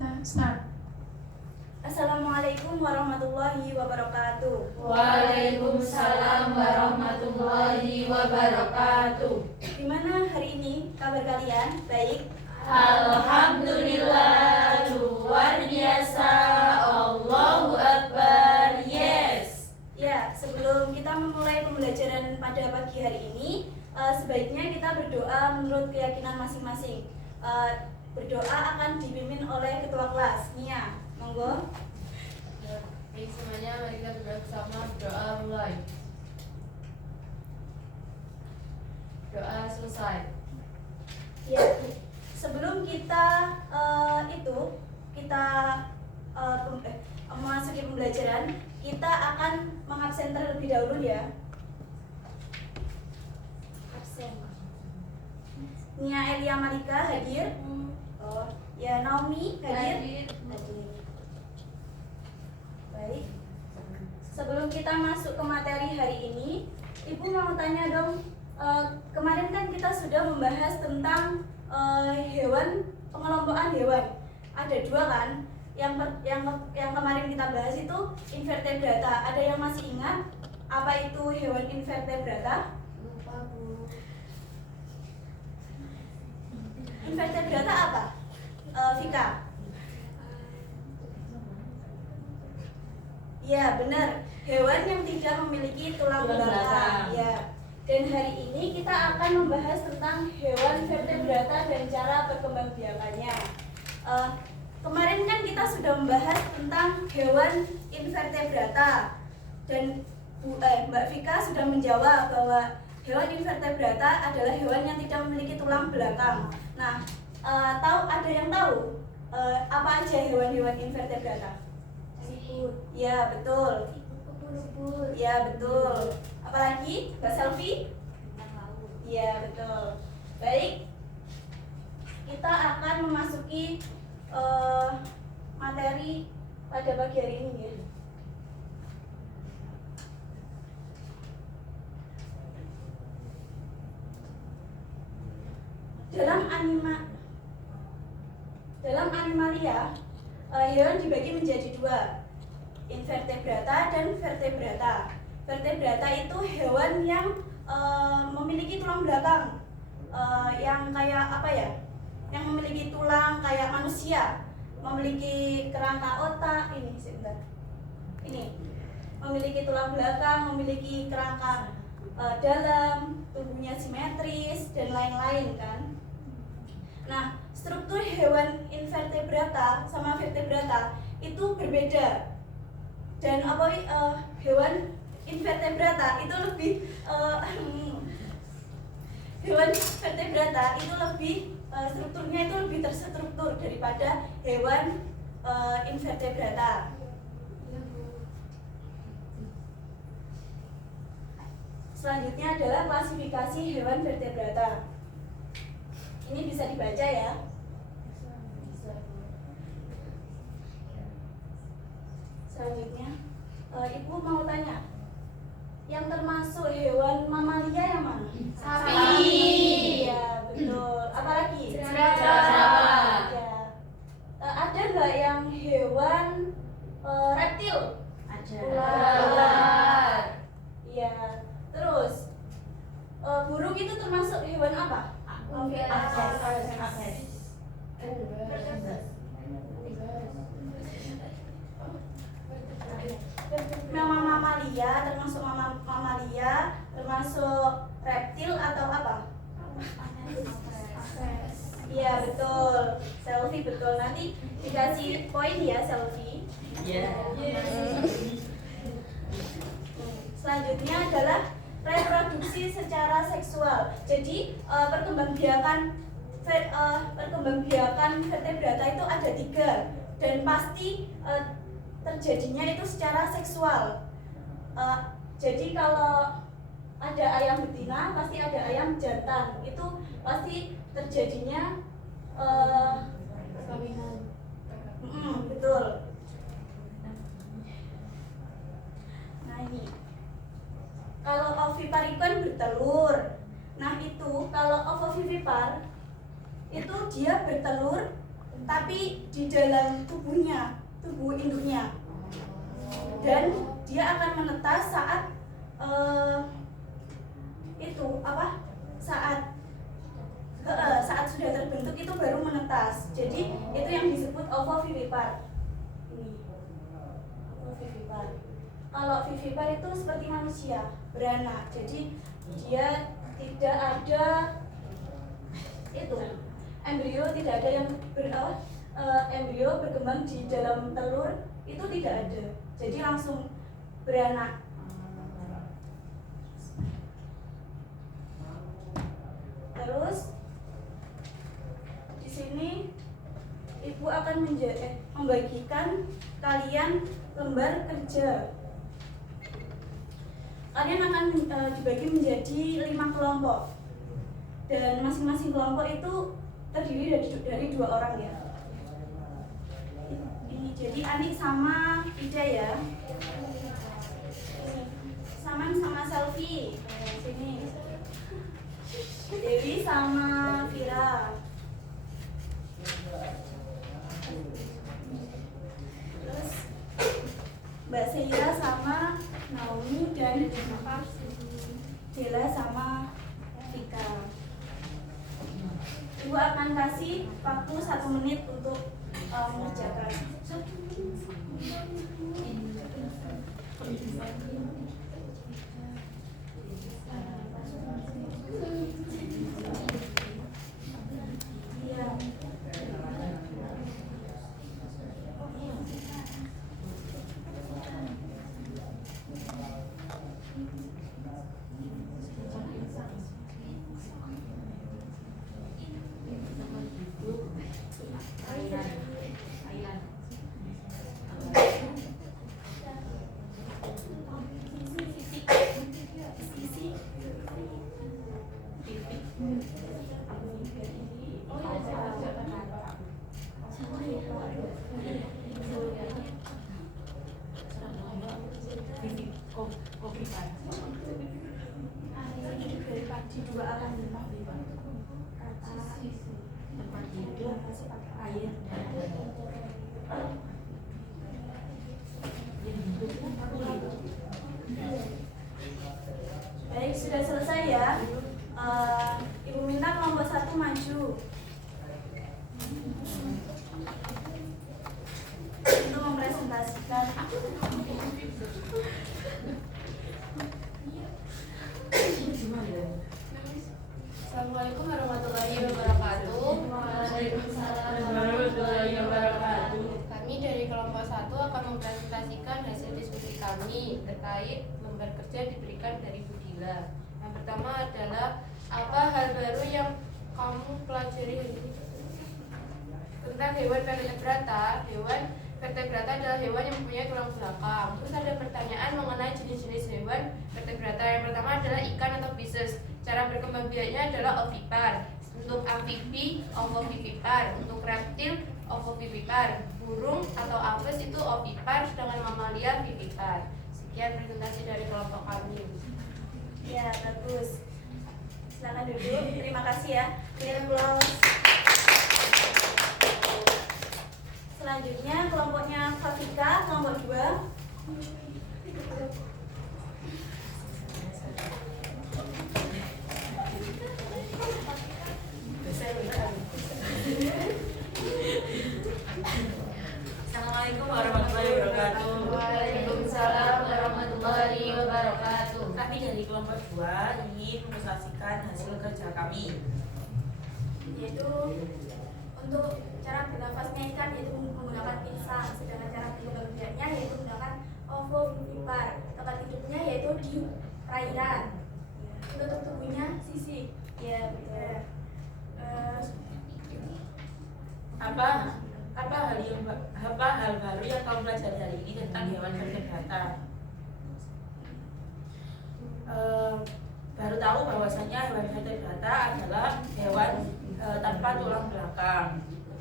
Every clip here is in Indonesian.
kita start. Assalamualaikum warahmatullahi wabarakatuh. Waalaikumsalam warahmatullahi wabarakatuh. Gimana hari ini kabar kalian? Baik? Alhamdulillah, luar biasa. Allahu Akbar. Yes. Ya, sebelum kita memulai pembelajaran pada pagi hari ini, sebaiknya kita berdoa menurut keyakinan masing-masing. Berdoa akan dipimpin oleh ketua kelas, Nia. Monggo. Baik semuanya, mari kita berdoa bersama. Doa mulai. Doa selesai. Ya, sebelum kita memasuki pembelajaran, kita akan mengabsen terlebih dahulu ya. Absen. Nia Elia Malika hadir. Oh, ya Naomi hadir. Baik. Sebelum kita masuk ke materi hari ini, Ibu mau tanya dong. Kemarin kan kita sudah membahas tentang hewan, pengelompokan hewan. Ada dua kan? Yang kemarin kita bahas itu invertebrata. Ada yang masih ingat apa itu hewan invertebrata? Lupa, Bu. Invertebrata apa? Vika. Ya, benar. Hewan yang tidak memiliki tulang belakang. Ya. Dan hari ini kita akan membahas tentang hewan vertebrata dan cara perkembangbiakannya. Kemarin kan kita sudah membahas tentang hewan invertebrata dan Mbak Vika sudah menjawab bahwa hewan invertebrata adalah hewan yang tidak memiliki tulang belakang. Nah, ada yang tahu apa aja hewan-hewan invertebrata? Ya, betul. Ya, betul. Apalagi Mbak Selvi? Ya, betul. Baik. Kita akan memasuki materi pada pagi hari ini ya. Dalam animalia, hewan dibagi menjadi dua, invertebrata dan vertebrata. Vertebrata itu hewan yang memiliki tulang belakang, yang kayak apa ya? Yang memiliki tulang kayak manusia, memiliki kerangka otak. Ini memiliki tulang belakang, memiliki kerangka dalam, tubuhnya simetris dan lain-lain kan. Nah, struktur hewan invertebrata sama vertebrata itu berbeda. Dan hewan invertebrata itu lebih hewan vertebrata itu lebih strukturnya itu lebih terstruktur daripada hewan invertebrata. Selanjutnya adalah klasifikasi hewan vertebrata. Ini bisa dibaca ya. Selanjutnya, Ibu mau tanya, yang termasuk hewan mamalia yang mana? Sapi. Ya, betul. Apalagi? Jerapah. Ya. Ada nggak yang hewan reptil? Ada. Ular. Iya. Terus, burung itu termasuk hewan apa? Memang mamalia, termasuk mamalia, termasuk reptil atau apa? Iya, betul. Selfie betul. Nanti dikasih poin ya, selfie. Iya. Selanjutnya adalah reproduksi secara seksual. Jadi perkembangbiakan vertebrata itu ada 3 dan pasti terjadinya itu secara seksual. Jadi kalau ada ayam betina pasti ada ayam jantan. Itu pasti terjadinya Perkawinan. betul. Nah ini, kalau ovipar itu kan bertelur. Nah itu kalau ovovivipar itu dia bertelur tapi di dalam tubuhnya, tubuh induknya. Dan dia akan menetas saat saat sudah terbentuk itu baru menetas. Jadi itu yang disebut ovovivipar. Ini ovovivipar. Kalau vivipar itu seperti manusia, beranak. Jadi dia tidak ada embrio, tidak ada yang embrio berkembang di dalam telur, itu tidak ada. Jadi langsung beranak. Terus di sini ibu akan membagikan kalian lembar kerja. Kalian akan dibagi menjadi 5 kelompok, dan masing-masing kelompok itu terdiri dari 2 orang ya. Ini jadi Anik sama Ida ya. Saman sama Selfie. Sini. Dewi sama Vira. Terus Mbak Seira sama Naomi dan Bella sama Vika. Ibu akan kasih waktu 1 menit untuk mengerjakan. Baik, sudah selesai ya. Ibu minta kelompok 1 maju untuk mempresentasikan. Assalamualaikum warahmatullahi wabarakatuh. Waalaikumsalam warahmatullahi wabarakatuh. Kami dari kelompok 1 akan mempresentasikan hasil diskusi kami terkait lembar kerja diberikan dari Bu Dila. Yang pertama adalah apa hal baru yang kamu pelajari hari ini? Tentang hewan vertebrata. Hewan vertebrata adalah hewan yang mempunyai tulang belakang. Terus ada pertanyaan mengenai jenis-jenis hewan vertebrata. Yang pertama adalah ikan atau fishes. Cara berkembang biaknya adalah ovipar. Untuk amfibi, ovovivipar. Untuk reptil, ovovivipar. Burung atau apes itu ovipar, sedangkan mamalia vivipar. Sekian presentasi dari kelompok kami. Ya, bagus. Silakan duduk. Terima kasih ya. Clear applause. Selanjutnya kelompoknya Fafika, kelompok 2. Assalamualaikum warahmatullahi wabarakatuh. Waalaikumsalam warahmatullahi wabarakatuh. Kami dari kelompok 2 ingin mempresentasikan hasil kerja kami, Yaitu untuk cara bernafasnya ikan yaitu menggunakan insang, sedangkan cara berkembang biaknya yaitu menggunakan ovovivipar. Tempat hidupnya yaitu di perairan. Untuk tubuhnya sisik. Ya, betul. apa hal baru yang kamu pelajari hari ini tentang hewan vertebrata? Baru tahu bahwasanya hewan vertebrata adalah hewan tanpa tulang belakang.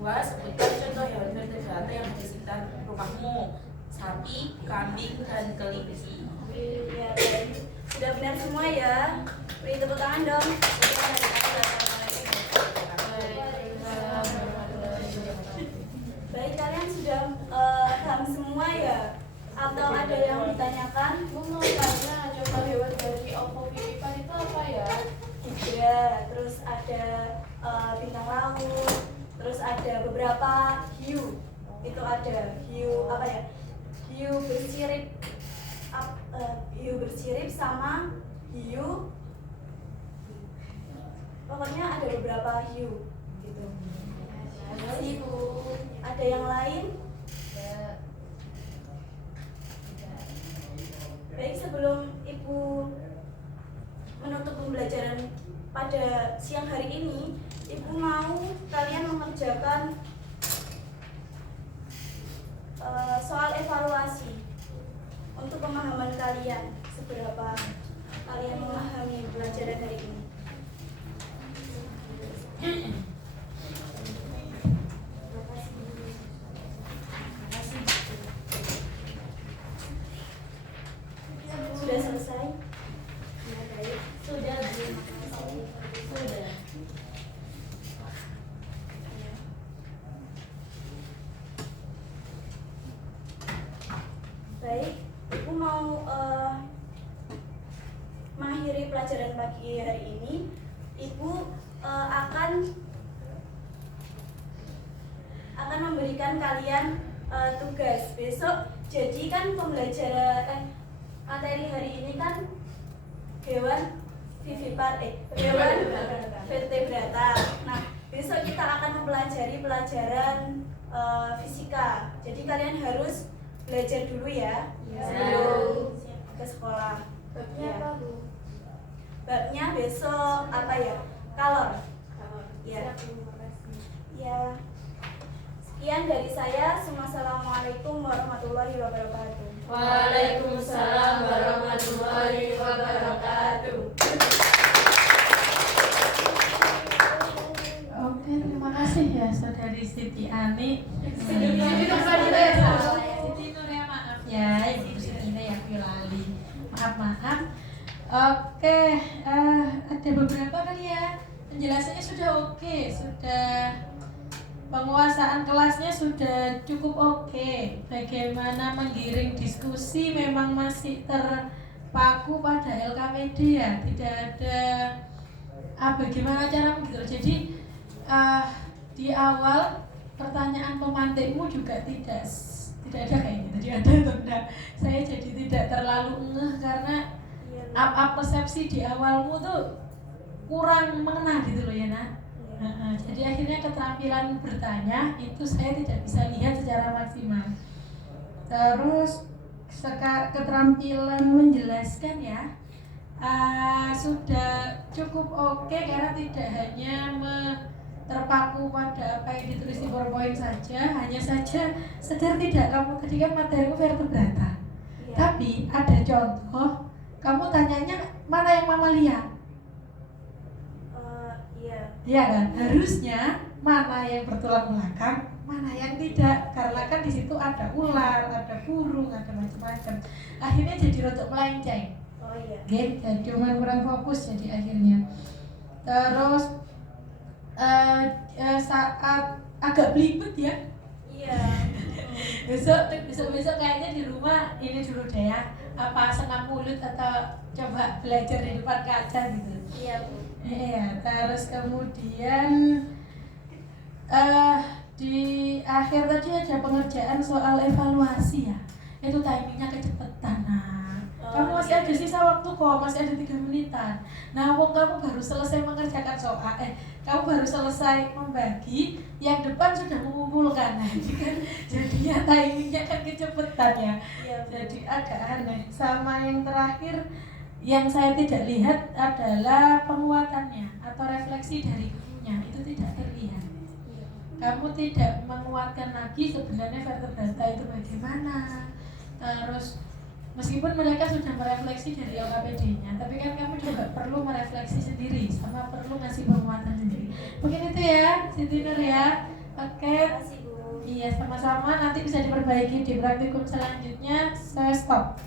2. Sebutkan contoh hewan vertebrata yang ada di sekitar rumahmu: sapi, kambing, dan kelinci. Ya, baik. Sudah benar semua ya. Beri tepuk tangan dong. Atau ada yang ditanyakan? Bu mau tanya, contoh hewan dari ovovivipan itu apa ya? Hidra, terus ada bintang laut, terus ada beberapa hiu. Itu ada hiu apa ya? Hiu bersirip, hiu bersirip sama hiu. Pokoknya ada beberapa hiu gitu. Ibu. Ada yang lain? Baik, sebelum Ibu menutup pembelajaran pada siang hari ini, Ibu mau kalian mengerjakan soal evaluasi untuk pemahaman kalian, seberapa kalian memahami pelajaran hari ini. Sudah selesai? Sudah, terima kasih. Sudah. Baik, Ibu mau mengakhiri pelajaran pagi hari ini. Ibu akan memberikan kalian tugas besok. Jadi kan pembelajaran materi hari ini kan hewan vivipar, hewan vertebrata. Nah, besok kita akan mempelajari pelajaran fisika. Jadi kalian harus belajar dulu ya, sebelum ke sekolah. Babnya apa, Bu? Babnya besok apa ya? Kalor. Ya. Siap, Bu. Makasih. Ya. Sekian dari saya. Assalamualaikum warahmatullahi wabarakatuh. Waalaikumsalam warahmatullahi wabarakatuh. Oke, terima kasih ya Saudari Siti Ani. Siti Nur Ya, maaf ya, Ibu Siti ya Filali. Maaf. Oke, ada beberapa kali ya. Penjelasannya sudah oke, sudah penguasaan kelasnya sudah cukup oke. Bagaimana menggiring diskusi memang masih terpaku pada LKPD ya. Tidak ada bagaimana cara begitu. Jadi di awal pertanyaan pemantikmu juga tidak ada kayak gitu. Jadi ada atau enggak? Saya jadi tidak terlalu ngeh karena persepsi di awalmu tuh kurang mengena gitu loh ya Nah. Jadi akhirnya keterampilan bertanya itu saya tidak bisa lihat secara maksimal. Terus keterampilan menjelaskan ya sudah cukup oke karena tidak hanya terpaku pada apa yang ditulis di PowerPoint saja, hanya saja sadar tidak kamu tadi kan materimu vertebrata. Ya. Tapi ada contoh, kamu tanyanya mana yang mama lihat? Iya kan? Harusnya mana yang bertulang belakang, mana yang tidak. Karena kan di situ ada ular, ada burung, ada macam-macam. Akhirnya jadi rotok melenceng. Oh iya. Dan cuma kurang fokus jadi akhirnya. Terus saat agak belibet ya. Iya. besok kayaknya di rumah ini dulu deh ya. Apa senam mulut atau coba belajar di depan kaca gitu. Iya, Bu. Iya, terus kemudian di akhir tadi ada pengerjaan soal evaluasi ya. Itu timingnya kecepatan. Kamu masih ada sisa waktu kok, masih ada 3 menitan. Nah, kamu baru selesai mengerjakan soal, kamu baru selesai membagi, yang depan sudah mengumpulkan. Nah, ini kan jadinya timingnya kan kecepatan ya. Iya, Jadi agak aneh. Sama yang terakhir yang saya tidak lihat adalah penguatannya atau refleksi dari gurunya, itu tidak terlihat. Kamu tidak menguatkan lagi sebenarnya vertebrata itu bagaimana. Terus meskipun mereka sudah merefleksi dari LKPD-nya, tapi kan kamu juga perlu merefleksi sendiri sama perlu ngasih penguatan sendiri. Mungkin itu ya, Siti Nur ya. Oke. Terima kasih, Bu. Iya, sama-sama. Nanti bisa diperbaiki di praktikum selanjutnya. Saya stop.